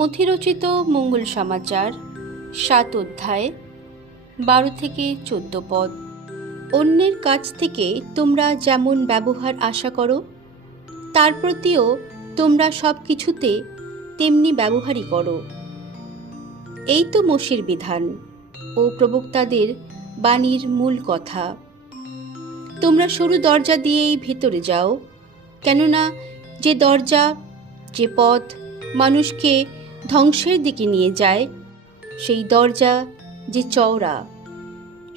মথিরচিত মঙ্গল সমাচার ৭ অধ্যায় ১২ থেকে ১৪ পদ। অন্যের কাছ থেকে তোমরা যেমন ব্যবহার আশা করো, তার প্রতিও তোমরা সব কিছুতে তেমনি ব্যবহারই করো। এই তো মোশির বিধান ও প্রবক্তাদের বাণীর মূল কথা। তোমরা সরু দরজা দিয়েই ভেতরে যাও, কেননা যে দরজা, যে পথ মানুষকে ধ্বংসের দিকে নিয়ে যায়, সেই দরজা যে চওড়া,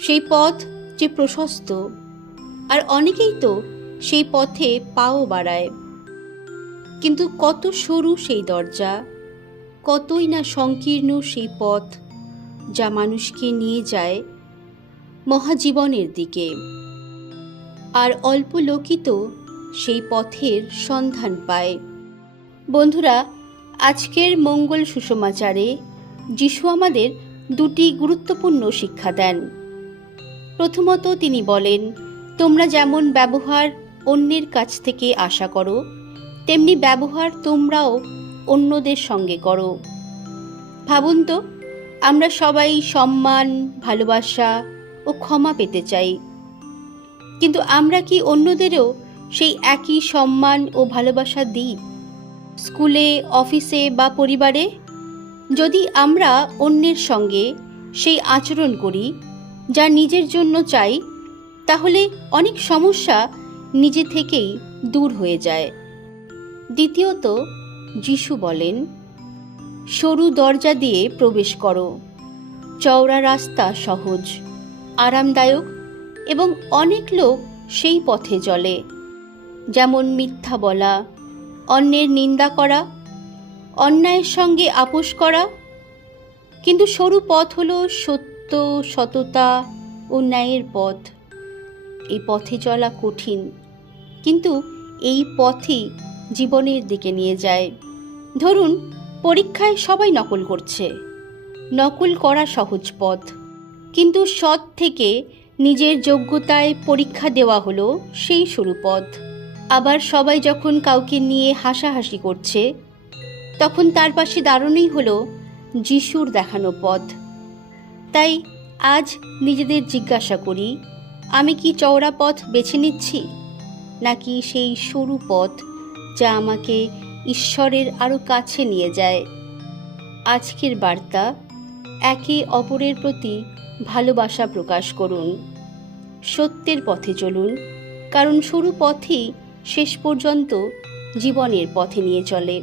সেই পথ যে প্রশস্ত, আর অনেকেই তো সেই পথে পাও বাড়ায়। কিন্তু কত সরু সেই দরজা, কতই না সংকীর্ণ সেই পথ, যা মানুষকে নিয়ে যায় মহাজীবনের দিকে। আর অল্প লোকই তো সেই পথের সন্ধান পায়। বন্ধুরা, আজকের মঙ্গল সুসমাচারে যিশু আমাদের দুটি গুরুত্বপূর্ণ শিক্ষা দেন। প্রথমত তিনি বলেন, তোমরা যেমন ব্যবহার অন্যের কাছ থেকে আশা করো, তেমনি ব্যবহার তোমরাও অন্যদের সঙ্গে করো। ভাবুন তো, আমরা সবাই সম্মান, ভালোবাসা ও ক্ষমা পেতে চাই, কিন্তু আমরা কি অন্যদেরও সেই একই সম্মান ও ভালোবাসা দিই? স্কুলে, অফিসে বা পরিবারে যদি আমরা অন্যের সঙ্গে সেই আচরণ করি যা নিজের জন্য চাই, তাহলে অনেক সমস্যা নিজে থেকেই দূর হয়ে যায়। দ্বিতীয়ত যিশু বলেন, সরু দরজা দিয়ে প্রবেশ করো। চওড়া রাস্তা সহজ, আরামদায়ক এবং অনেক লোক সেই পথে চলে। যেমন মিথ্যা বলা, অন্যের নিন্দা করা, অন্যায়ের সঙ্গে আপোষ করা। কিন্তু সরু পথ হলো সত্য, সততা ও ন্যায়ের পথ। এই পথে চলা কঠিন, কিন্তু এই পথই জীবনের দিকে নিয়ে যায়। ধরুন, পরীক্ষায় সবাই নকল করছে। নকল করা সহজ পথ, কিন্তু সৎ থেকে নিজের যোগ্যতায় পরীক্ষা দেওয়া হলো সেই সরু পথ। আবার সবাই যখন কাউকে নিয়ে হাসাহাসি করছে, তখন তার পাশে দাঁড়ানোই হলো যিশুর দেখানো পথ। তাই আজ নিজেদের জিজ্ঞাসা করি, আমি কি চওড়া পথ বেছে নিচ্ছি, নাকি সেই সরু পথ যা আমাকে ঈশ্বরের আরও কাছে নিয়ে যায়? আজকের বার্তা, একে অপরের প্রতি ভালোবাসা প্রকাশ করুন, সত্যের পথে চলুন, কারণ সরু পথই শেষ পর্যন্ত জীবনের পথে নিয়ে চলে।